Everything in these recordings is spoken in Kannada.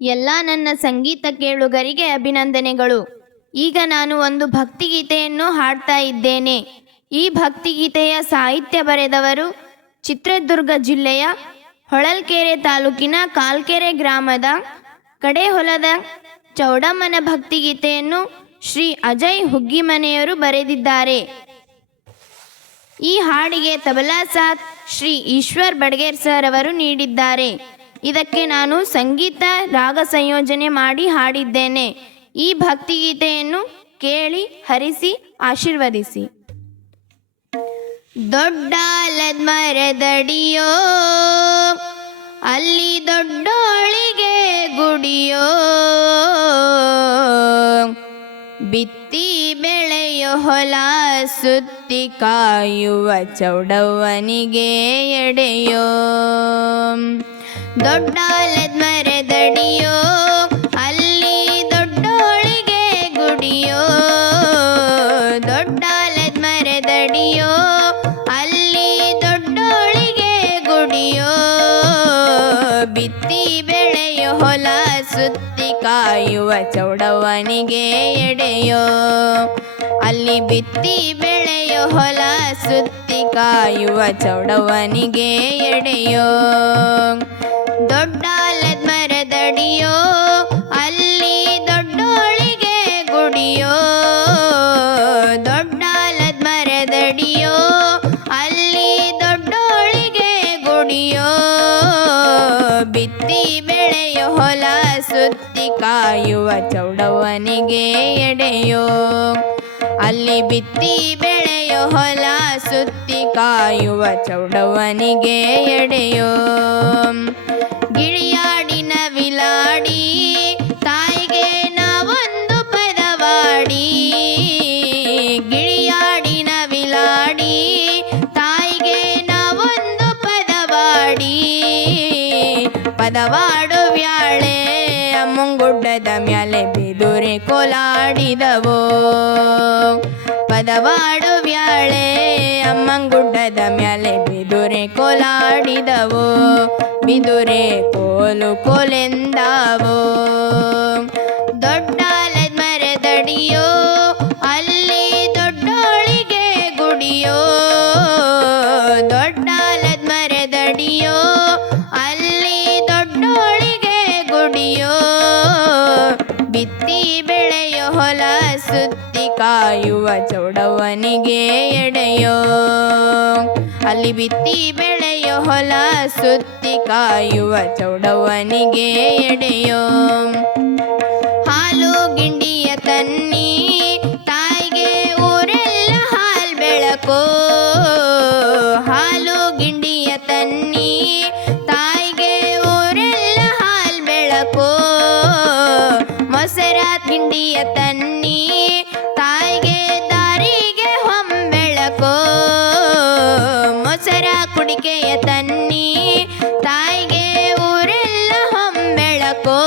ಎಲ್ಲ ನನ್ನ ಸಂಗೀತ ಕೇಳುಗರಿಗೆ ಅಭಿನಂದನೆಗಳು. ಈಗ ನಾನು ಒಂದು ಭಕ್ತಿಗೀತೆಯನ್ನು ಹಾಡ್ತಾ ಇದ್ದೇನೆ. ಈ ಭಕ್ತಿಗೀತೆಯ ಸಾಹಿತ್ಯ ಬರೆದವರು ಚಿತ್ರದುರ್ಗ ಜಿಲ್ಲೆಯ ಹೊಳಲ್ಕೆರೆ ತಾಲೂಕಿನ ಕಾಲ್ಕೆರೆ ಗ್ರಾಮದ ಕಡೆಹೊಲದ ಚೌಡಮ್ಮನ ಭಕ್ತಿಗೀತೆಯನ್ನು ಶ್ರೀ ಅಜಯ್ ಹುಗ್ಗಿಮನೆಯವರು ಬರೆದಿದ್ದಾರೆ. ಈ ಹಾಡಿಗೆ ತಬಲಾ ಸಾಥ್ ಶ್ರೀ ಈಶ್ವರ್ ಬಡ್ಗೇರ್ ಸರ್ ಅವರು ನೀಡಿದ್ದಾರೆ. ಇದಕ್ಕೆ ನಾನು ಸಂಗೀತ ರಾಗ ಸಂಯೋಜನೆ ಮಾಡಿ ಹಾಡಿದ್ದೇನೆ. ಈ ಭಕ್ತಿಗೀತೆಯನ್ನು ಕೇಳಿ ಹರಿಸಿ ಆಶೀರ್ವದಿಸಿ. ದೊಡ್ಡಾಲದ ಮರದಡಿಯೋ ಅಲ್ಲಿ ದೊಡ್ಡೋಳಿಗೆ ಗುಡಿಯೋ, ಬಿತ್ತಿ ಬೆಳೆಯೋ ಹೊಲ ಸುತ್ತಿ ಕಾಯುವ ಚೌಡವ್ವನಿಗೆ ಎಡೆಯೋ. ದೊಡ್ಡಾಲದ ಮರದಡಿಯೋ ಅಲ್ಲಿ ದೊಡ್ಡೋಳಿಗೆ ಗುಡಿಯೋ, ದೊಡ್ಡಾಲದ ಮರದಡಿಯೋ ಅಲ್ಲಿ ದೊಡ್ಡೋಳಿಗೆ ಗುಡಿಯೋ, ಬಿತ್ತಿ ಬೆಳೆಯೋ ಹೊಲ ಸುತ್ತಿ ಕಾಯುವ ಚೌಡವ್ವನಿಗೆ ಎಡೆಯೋ. ಅಲ್ಲಿ ಬಿತ್ತಿ ಬೆಳೆಯೋ ಹೊಲ ಸುತ್ತಿ ಕಾಯುವ ಚೌಡವ್ವನಿಗೆ ಎಡೆಯೋ. ದೊಡ್ಡಾಲದ ಮರದಡಿಯೋ ಅಲ್ಲಿ ದೊಡ್ಡೋಳಿಗೆ ಗುಡಿಯೋ, ದೊಡ್ಡಾಲದ ಮರದಡಿಯೋ ಅಲ್ಲಿ ದೊಡ್ಡೋಳಿಗೆ ಗುಡಿಯೋ, ಬಿತ್ತಿ ಬೆಳೆಯೋ ಹೊಲ ಸುತ್ತಿ ಕಾಯುವ ಚೌಡವ್ವನಿಗೆ ಎಡೆಯೋ. ಅಲ್ಲಿ ಬಿತ್ತಿ ಬೆಳೆಯೋ ಹೊಲ ಸುತ್ತಿ ಕಾಯುವ ಚೌಡವ್ವನಿಗೆ ಎಡೆಯೋ. ಗಿಳಿಯಾಡಿನ ವಿಲಾಡಿ ತಾಯಿಗೆ ನಾವೊಂದು ಪದವಾಡಿ, ಗಿಳಿಯಾಡಿನ ವಿಲಾಡಿ ತಾಯಿಗೆ ನಾವೊಂದು ಪದವಾಡಿ, ಪದವಾಡು ವ್ಯಾಳೆ ಮುಂಗುಡ್ಡದ ಮ್ಯಾಲೆ ಬಿದುರೆ ಕೋಲಾಡಿದವೋ, ಪದವಾಡು ವ್ಯಾಳೆ ಅಮ್ಮಂಗುಡ್ಡದ ಮ್ಯಾಲೆ ಬಿದುರೆ ಕೋಲಾಡಿದವೋ, ಬಿದುರೆ ಕೋಲು ಕೋಲೆಂದಾವೋ. ದೊಡ್ಡಾಲದ ಮರದಡಿಯೋ ಅಲ್ಲಿ ದೊಡ್ಡೋಳಿಗೆ ಗುಡಿಯೋ, ದೊಡ್ಡಾಲದ ಮರದಡಿಯೋ ಅಲ್ಲಿ ದೊಡ್ಡೋಳಿಗೆ ಗುಡಿಯೋ, ಬಿತ್ತಿ ಬೆಳೆಯೋ ಹೊಲ ಸುತ್ತಿ ಕಾಯುವ ಚೌಡವ್ವನಿಗೆ ಎಡೆಯೋ. ಅಲ್ಲಿ ಬಿತ್ತಿ ಬೆಳೆಯೋ ಹೊಲ ಸುತ್ತಿ ಕಾಯುವ ಚೌಡವ್ವನಿಗೆ ಎಡೆಯೋ. ಹಾಲು ಗಿಂಡಿಯ ತನ್ನಿ ತಾಯಿಗೆ ಊರೆಲ್ಲ ಹಾಲ್ ಬೆಳಕೋ, ಹಾಲು ಗಿಂಡಿಯ ತನ್ನಿ ತಾಯಿಗೆ ಊರೆಲ್ಲ ಹಾಲ್ ಬೆಳಕೋ, ಮೊಸರ ಗಿಂಡಿಯ ತನ್ನಿ ತಾಯಿಗೆ ದಾರಿಗೆ ಹೊಂಬೆಳಕೋ, ಮೊಸರ ಕುಡಿಕೆಯ ತನ್ನಿ ತಾಯಿಗೆ ಊರೆಲ್ಲ ಹೊಂಬೆಳಕೋ,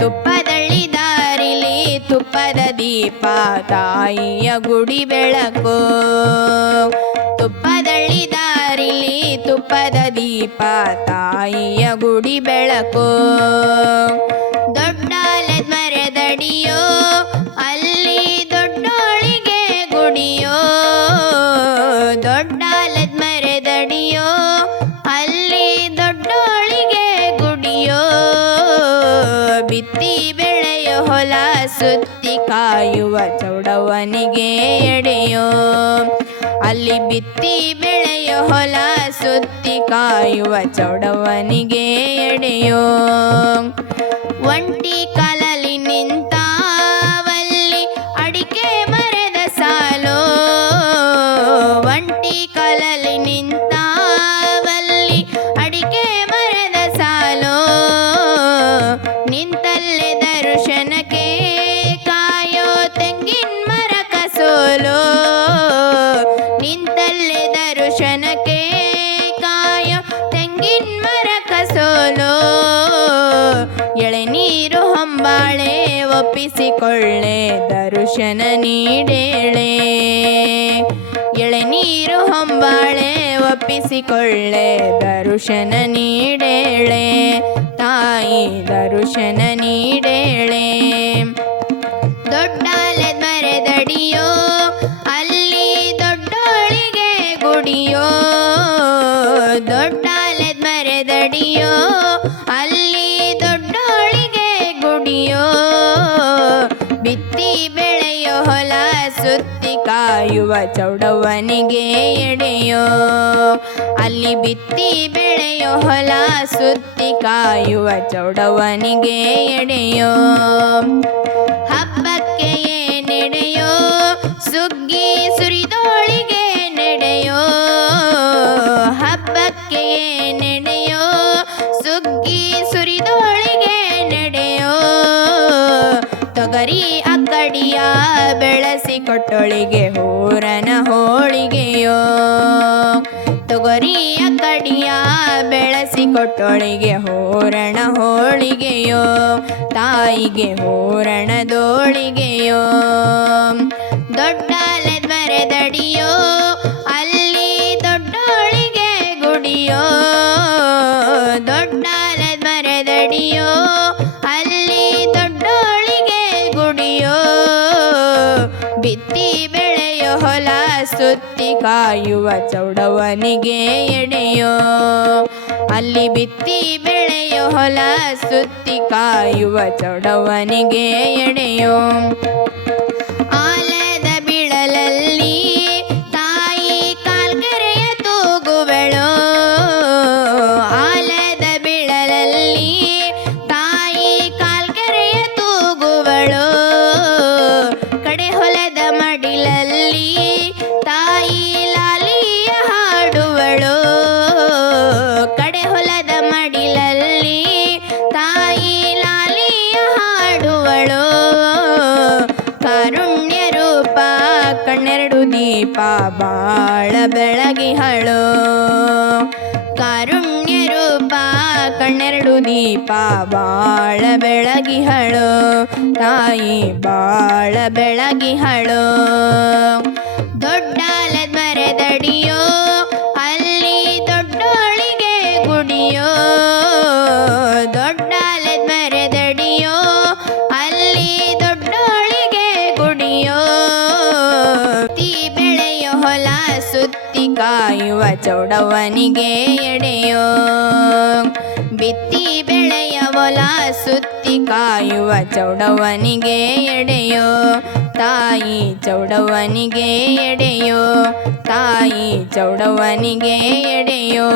ತುಪ್ಪದಳ್ಳಿ ದಾರಿಲಿ ತುಪ್ಪದ ದೀಪ ತಾಯಿಯ ಗುಡಿ ಬೆಳಕೋ, ತುಪ್ಪದಳ್ಳಿ ದಾರಿಲಿ ತುಪ್ಪದ ದೀಪ ತಾಯಿಯ ಗುಡಿ ಬೆಳಕೋ. ದೊಡ್ಡಾಲದ ಮರದಡಿಯೋ ಅಲ್ಲಿ ದೊಡ್ಡೋಳಿಗೆ ಗುಡಿಯೋ, ದೊಡ್ಡಾಲದ ಮರದಡಿಯೋ ಅಲ್ಲಿ ದೊಡ್ಡೋಳಿಗೆ ಗುಡಿಯೋ, ಬಿತ್ತಿ ಬೆಳೆಯೋ ಹೊಲ ಸುತ್ತಿ ಕಾಯುವ ಚೌಡವ್ವನಿಗೆ ಎಡೆಯೋ. ಅಲ್ಲಿ ಬಿತ್ತಿ ಬೆಳೆಯೋ ಹೊಲ ಸುತ್ತಿ ಕಾಯುವ ಚೌಡವ್ವನಿಗೆ ಎಡೆಯೋ. ಒಂಟಿ ಕಾಲಲ್ಲಿ ನಿಂತಾವಲ್ಲಿ ಅಡಿಕೆ ಮರದ ಸಾಲೋ, ಒಂಟಿ ಕಾಲಲ್ಲಿ ನಿಂತಾವಲ್ಲಿ ಅಡಿಕೆ ಮರದ ಸಾಲೋ, ನಿಂತಲ್ಲೇ ದರ್ಶನಕ್ಕೆ ಕಾಯೋ ತೆಂಗಿನ ಮರ ಕಸೋಲೋ, ನಿಂತಲ್ಲೇ ದರ್ಶನಕ್ಕೆ ಕಾಯೋ ತೆಂಗಿನ ಮರ ಕಸೋಲೋ, ಎಳೆನೀರು ಹೊಂಬಾಳೆ ಒಪ್ಪಿಸಿಕೊಳ್ಳೆ ದರ್ಶನ ನೀಡೇಳೆ, ಎಳೆನೀರು ಹೊಂಬಾಳೆ ಒಪ್ಪಿಸಿಕೊಳ್ಳೆ ದರ್ಶನ ನೀಡೇಳೆ, ತಾ ತಾಯಿ ದರ್ಶನ ನೀಡೇಳೆ. ದೊಡ್ಡಾಲೆ ಮರೆದಡಿಯೋ ಅಲ್ಲಿ ದೊಡ್ಡೋಳಿಗೆ ಗುಡಿಯೋ, ದೊಡ್ಡಾಲೆ ಮರೆದಡಿಯೋ ಅಲ್ಲಿ ದೊಡ್ಡೋಳಿಗೆ ಗುಡಿಯೋ. ಬಿತ್ತಿ ಬೆಳೆಯೋ ಹೊಲ ಸುತ್ತಿ ಕಾಯುವ ಚೌಡವ್ವನಿಗೆ ಎಡೆಯೋ, ಅಲ್ಲಿ ಬಿತ್ತಿ ಬೆಳೆಯೋ ಹೊಲ ಸುತ್ತಿ ಕಾಯುವ ಚೌಡವ್ವನಿಗೆ ಎಡೆಯೋ. ಹಬ್ಬಕ್ಕೆ ನೆಡೆಯೋ ಸುಗ್ಗಿ ಸುರಿದೋಳಿಗೆ ನೆಡೆಯೋ, ಹಬ್ಬಕ್ಕೆ ನೆಡೆಯೋ ಸುಗ್ಗಿ ಸುರಿದೋಳಿಗೆ ನೆಡೆಯೋ. ತೊಗರಿ ಅಕ್ಕಡಿಯ ಬೆಳೆಸಿ ಕೊಟ್ಟೊಳಿಗೆ ಹೂರನ ಹೋಳಿಗೆಯೋ, ತೊಗರಿ ಅಕ್ಕಡಿಯ ಬೆಳೆಸಿ ಕೊಟ್ಟೊಳಿಗೆ ಹೂರಣ ಹೋಳಿಗೆಯೋ, ತಾಯಿಗೆ ಹೂರಣದೋಳಿಗೆಯೋ. ದೊಡ್ಡಾಲೆ ಮರೆದಡಿಯೋ ಅಲ್ಲಿ ದೊಡ್ಡೋಳಿಗೆ ಗುಡಿಯೋ, ದೊಡ್ಡಾಲೆ ಮರೆದಡಿಯೋ ಅಲ್ಲಿ ದೊಡ್ಡೋಳಿಗೆ ಗುಡಿಯೋ. ಬಿತ್ತಿ ಬೆಳೆಯೋ ಹೊಲ ಸುತ್ತಿ ಕಾಯುವ ಚೌಡವ್ವನಿಗೆ ಎಡೆಯೋ, ಅಲ್ಲಿ ಬಿತ್ತಿ ಬೆಳೆಯೋ ಹೊಲ ಸುತ್ತಿ ಕಾಯುವ ಚೌಡವ್ವನಿಗೆ ಎಡೆಯೋ. ಆಲದ ಬಿಳಲಲ್ಲಿ ತಾಯಿ ಕಾಲ್ಕೆರೆಯ ತೂಗುವಳೋ, ಆಲದ ಬಿಳಲಲ್ಲಿ ತಾಯಿ ಕಾಲ್ಕೆರೆಯ ತೂಗುವಳೋ. ಕಡೆ ಹೊಲದ ಮಡಿಲಲ್ಲಿ ತಾಯಿ ಲಾಲಿಯ ಹಾಡುವಳೋ, ಕಡೆ ಹೊಲದ ಮಡಿಲಲ್ಲಿ ತಾಯಿ ಲಾಲಿಯ ಹಾಡುವಳೋ. ಕಾರುಣ್ಯ ರೂಪ ಕಣ್ಣೆರಡು ದೀಪ ಬಾಳ ಬೆಳಗಿಹಳೋ, ಕಾರುಣ್ಯ ರೂಪ ಕಣ್ಣೆರಡು ದೀಪ ಬಾಳ ಬೆಳಗಿಹಳೋ, ತಾಯಿ ಬಾಳ ಬೆಳಗಿಹಳೋ. ದೊಡ್ಡಾಲೆ ಮರೆದಡಿಯೋ ಅಲ್ಲಿ ದೊಡ್ಡೋಳಿಗೆ ಗುಡಿಯೋ, ದೊಡ್ಡಾಲೆ ಮರೆದಡಿಯೋ ಅಲ್ಲಿ ದೊಡ್ಡೋಳಿಗೆ ಗುಡಿಯೋ. ಬಿತ್ತಿ ಬೆಳೆಯೋ ಹೊಲ ಸುತ್ತಿ ಕಾಯುವ ಚೌಡವ್ವನಿಗೆ ಎಡೆಯೋ, ಬಿತ್ತಿ ಬೆಳೆಯ ಹೊಲ ಸುತ್ತಿ ಕಾಯುವ ಚೌಡವ್ವನಿಗೆ ಎಡೆಯೋ, ತಾಯಿ ಚೌಡವ್ವನಿಗೆ ಎಡೆಯೋ, ತಾಯಿ ಚೌಡವ್ವನಿಗೆ ಎಡೆಯೋ.